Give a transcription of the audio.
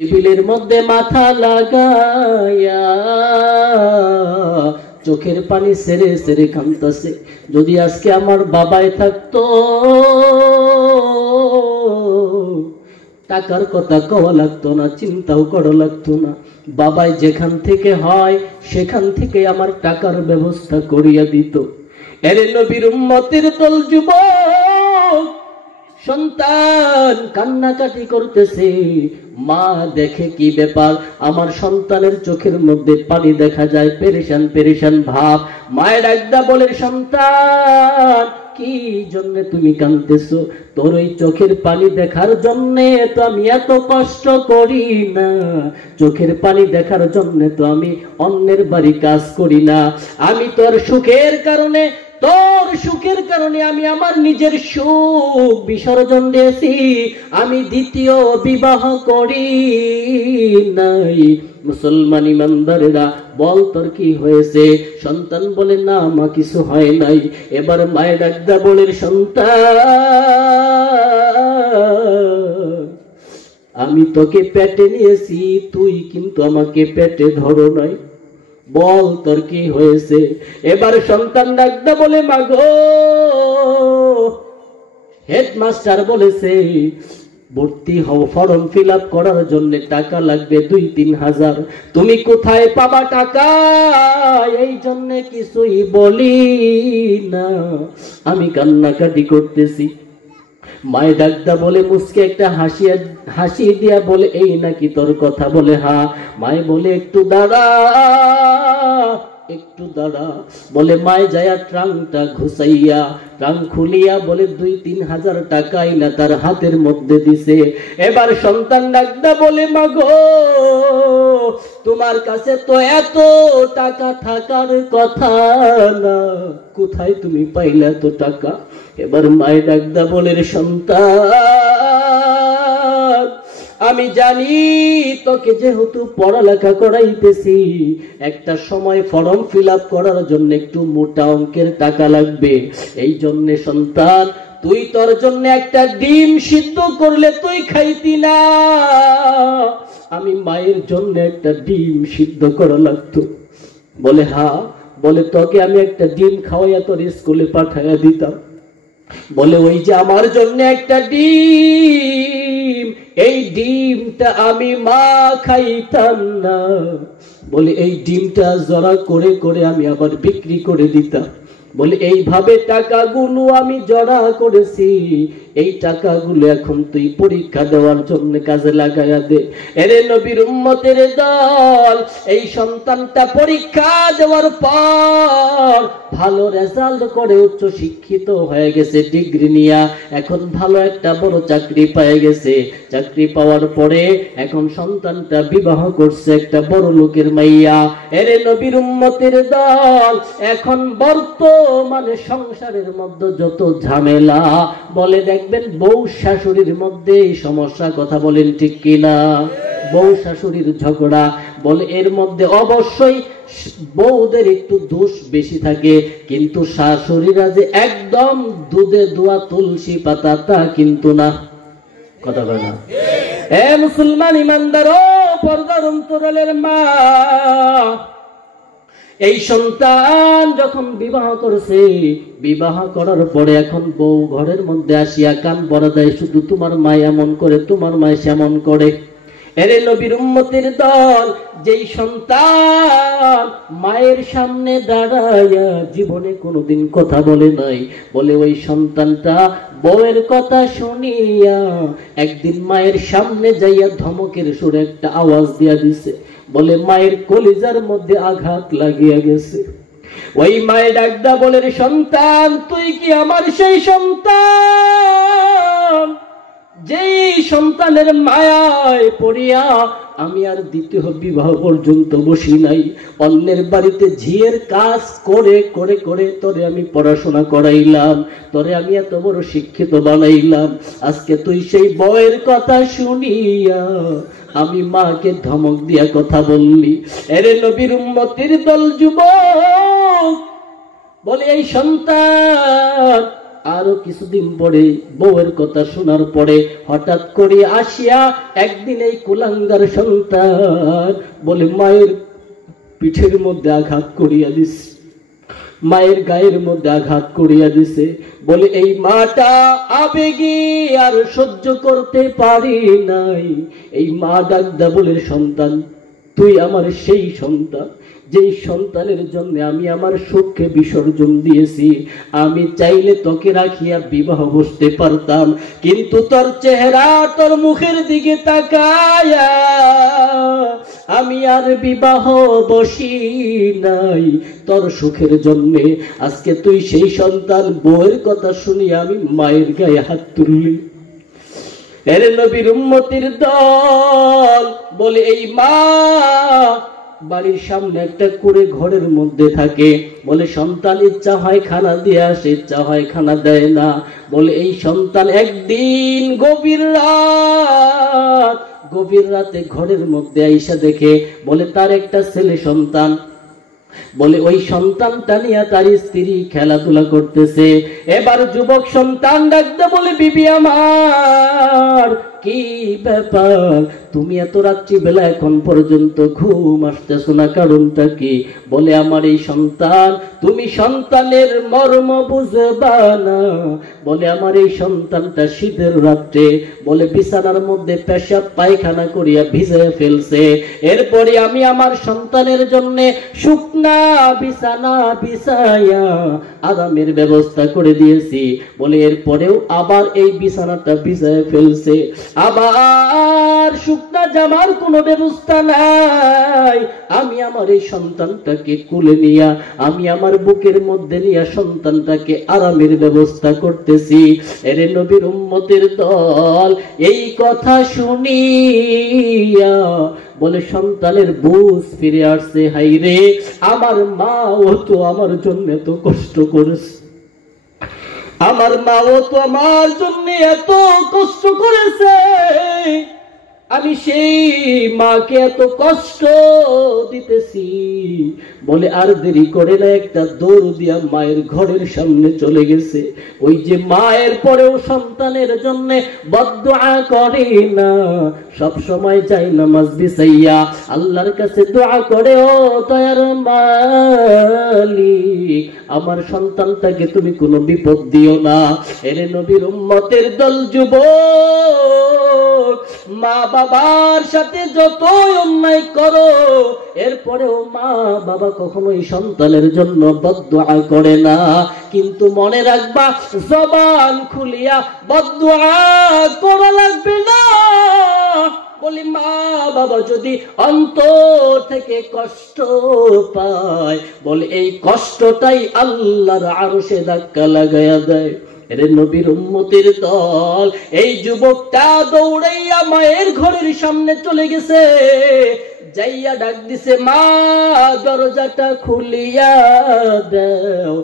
টেবিলের মধ্যে মাথা লাগায়া চোখের পানি সেরে সেরে কাঁদতেছে। যদি আজকে আমার বাবাই থাকতো, টাকার কথা কওয়া লাগতো না, চিন্তাও করা লাগতো না। বাবাই যেখান থেকে হয় সেখান থেকে আমার টাকার ব্যবস্থা করিয়া দিত। এর নবীর উম্মতের দল যুবক সন্তান কান্নাকাটি করতেছে। মা দেখে কি ব্যাপার, আমার সন্তানের চোখের মধ্যে পানি দেখা যায়, পেরেশান পেরেশান ভাব। মায়ের একদা বলে, সন্তান কি জন্য তুমি কাঁদতেছো? তোর ওই চোখের পানি দেখার জন্য তো আমি এত কষ্ট করি না, চোখের পানি দেখার জন্য তো আমি অন্যের বাড়ি কাজ করি না। আমি তোর সুখের কারণে, তোর সুখের কারণে আমি আমার নিজের সুখ বিসর্জন দিয়েছি। আমি দ্বিতীয় বিবাহ করি নাই। মুসলমান ইমানদারেরা বল, তোর কি হয়েছে? সন্তান বলে, না মা কিছু হয় নাই। এবার মায়ের ডাকদা বলে, সন্তান আমি তোকে পেটে নিয়েছি, তুই কিন্তু আমাকে পেটে ধরো নাই, বল তোর কি হয়েছে? এবার সন্তান ডাকদা বলে, মাগো হেডমাস্টার বলেছে ভর্তি হও, ফর্ম ফিল আপ করার জন্য টাকা লাগবে 2-3 হাজার। তুমি কোথায় পাবা টাকা? এই জন্য কিছুই বলি না, আমি কান্নাকাটি করতেছি। মায়ের ডাকদা বলে মুসকে একটা হাসি দিয়া বলে, এই নাকি তোর কথা? বলে হ্যাঁ। মায়ে বলে, একটু দাঁড়া একটু দাঁড়া। বলে মায়ে যায়া ট্রাঙ্কটা ঘুষাইয়া ট্রাঙ্ক খুলিয়া বলে 2-3 হাজার টাকাই না তার হাতের মধ্যে দিছে। এবার সন্তান ডাকদা বলে, মাগো তোমার কাছে তো এত টাকা থাকার কথা না, কোথায় তুমি পাইলে এত টাকা? এবার মায়ের ডাকদা বলে, সন্তান আমি জানি তোকে যেহেতু পড়ালেখা করাইতেছি, একটা সময় ফর্ম ফিল আপ করার জন্য একটু মোটা অঙ্কের টাকা লাগবে। এই জন্য সন্তান তুই তোর জন্য একটা ডিম সিদ্ধ করলে তুই খাইতি না, আমি মায়ের জন্য একটা ডিম সিদ্ধ করা লাগতো। বলে হ্যাঁ। বলে তোকে আমি একটা ডিম খাওয়াইয়া তোর স্কুলে পাঠাইয়া দিতাম। বলে ওই যে আমার জন্য একটা ডিম, এই ডিমটা আমি মা খাইতাম না। বলে এই ডিমটা জড়া করে করে আমি আবার বিক্রি করে দিতাম। বলে এইভাবে টাকাগুলো আমি জড়া করেছি, এই টাকাগুলো এখন তুই পরীক্ষা দেওয়ার জন্য কাজে লাগাইয়া দে। এরে নবীর উম্মতের দল, এই সন্তানটা পরীক্ষা দেওয়ার পর ভালো রেজাল্ট করে উচ্চ শিক্ষিত হয়ে গেছে, ডিগ্রি নিয়া এখন ভালো একটা বড় চাকরি পেয়ে গেছে। চাকরি পাওয়ার পরে এখন সন্তানটা বিবাহ করছে একটা বড় লোকের মাইয়া। এরে নবীর উম্মতের দল, এখন বর্তমানে সংসারের মধ্যে যত ঝামেলা, বলে দেখবেন বউ শাশুড়ির মধ্যে সমস্যা, কথা বলেন ঠিক কিনা? বউ শাশুড়ির ঝগড়া, বলে এর মধ্যে অবশ্যই বউদের একটু দোষ বেশি থাকে, কিন্তু শাশুড়িরা যে একদম দুধে দোয়া তুলসী পাতা তা কিন্তু না, কথা বলে না। এ মুসলমান ইমানদার ও পর্দার অন্তরালের মা, এই সন্তান যখন বিবাহ করছে, বিবাহ করার পরে এখন বউ ঘরের মধ্যে আসিয়া কান বড় দেয়, শুধু তোমার মা এমন করে, তোমার মা সেমন করে। এরে নবীর উম্মতের দল, যেই সন্তান মায়ের সামনে দাঁড়ায়া জীবনে কোনোদিন কথা বলে নাই, বলে ওই সন্তানটা বউয়ের কথা শুনিয়া একদিন মায়ের সামনে যাইয়া ধমকের সুরে একটা আওয়াজ দিয়া দিছে। বলে মায়ের কলিজার মধ্যে আঘাত লাগিয়া গেছে। ওই মায়ের ডাকদা বলে, সন্তান তুই কি আমার সেই সন্তান যেই সন্তানের মায়ায় পড়িয়া আমি আর দ্বিতীয় বিবাহ পর্যন্ত বসি নাই, অন্যের বাড়িতে ঝিয়ের কাজ করে করে করে তোরে আমি পড়াশোনা করাইলাম, তোরে আমি এত বড় শিক্ষিত বানাইলাম, আজকে তুই সেই বউয়ের কথা শুনিয়া আমি মাকে ধমক দিয়া কথা বললি। এরে নবীর উম্মতের দল যুবক, বলে এই সন্তান আরো কিছুদিন পরে বউয়ের কথা শোনার পরে হঠাৎ করে আসিয়া একদিন এই কুলাঙ্গার সন্তান বলে মায়ের পিঠের মধ্যে আঘাত করিয়া দিছে, মায়ের গায়ের মধ্যে আঘাত করিয়া দিছে। বলে এই মাটা আবেগে আর সহ্য করতে পারি নাই। এই মা ডাকদা বলে, সন্তান তুই আমার সেই সন্তান যেই সন্তানের জন্য আমি আমার সুখকে বিসর্জন দিয়েছি। আমি চাইলে তোকে রাখিয়া বিবাহ বসতে পারতাম, কিন্তু তোর চেহারা তোর মুখের দিকে তাকায়া আমি আর বিবাহ বসি নাই তোর সুখের জন্যে। আজকে তুই সেই সন্তান। বউয়ের কথা শুনিয়া আমি মায়ের গায়ে হাত তুললি। এর নবীর উম্মতির দল বলে এই মা বাড়ির সামনে একটা করে ঘরের মধ্যে থাকে। বলে সন্তান ইচ্ছা হয় খানা দিয়ে আসে, ইচ্ছা হয় খানা দেয় না। বলে এই সন্তান একদিন গভীর রাতে ঘরের মধ্যে আইসা দেখে, বলে তার একটা ছেলে সন্তান। বলে ওই সন্তানটা নিয়ে তার স্ত্রী খেলাধুলা করতেছে। এবার যুবক সন্তান ডাকতে বলে, বিবি আমার কি ব্যাপার, তুমি এত রাত্রি বেলা এখন পর্যন্ত ঘুম আসতেছো না, কারণটা কি? বলে আমার এই সন্তান, তুমি সন্তানের মর্ম বুঝবা না। বলে আমার এই সন্তানটা শীতের রাত্রে বলে বিছানার মধ্যে পেশাব পায়খানা করিয়া ভিজে ফেলছে। এরপরে আমি আমার সন্তানের জন্য শুকনা বিছানা বিছাইয়া আরামের ব্যবস্থা করে দিয়েছি। বলে এরপরেও আবার এই বিছানাটা ভিজায় ফেলছে, আবার শুকনা জামার কোনো ব্যবস্থা নাই। আমি আমার এই সন্তানটাকে কুলে নিয়া আমি আমার বুকের মধ্যে নিয়ে সন্তানটাকে আরামের ব্যবস্থা করতেছি। এর নবীর উম্মতের দল এই কথা শুনিয়া বলে সন্তানের বুঝ ফিরে আসছে। হাই রে, আমার মা ও তো আমার জন্য এত কষ্ট করেছে, আমার মা ও তো আমার জন্য এত কষ্ট করেছে, আমি সেই মাকে এত কষ্ট দিতেছি। বলে আর দেরি করে না, একটা দৌড় দিয়া মায়ের ঘরের সামনে চলে গেছে। ওই যে মায়ের পরেও সন্তানের জন্য বদদুআ করে না, সব সময় যায় নামাজ বিছাইয়া আল্লাহর কাছে দোয়া করে, ও দয়ার মালিক আমার সন্তানটাকে তুমি কোনো বিপদ দিও না। এর নবীর উম্মতের দল যুবক, মা বাবার সাথে যতই অন্যায় করো এরপরেও মা বাবা কখনোই সন্তানের জন্য বদদুআ করে না। কিন্তু মনে রাখবা, জবান খুলিয়া বদদুআ করা লাগবে না। বলি মা বাবা যদি অন্তর থেকে কষ্ট পায়, বলে এই কষ্টটাই আল্লাহর আরশে ধাক্কা লাগায়া দেয়। এর নবীর উম্মতের দল এই যুবকটা দৌড়াইয়া মায়ের ঘরের সামনে চলে গেছে, যাইয়া ডাক দিছে, মা দরজাটা খুলিয়া দাও।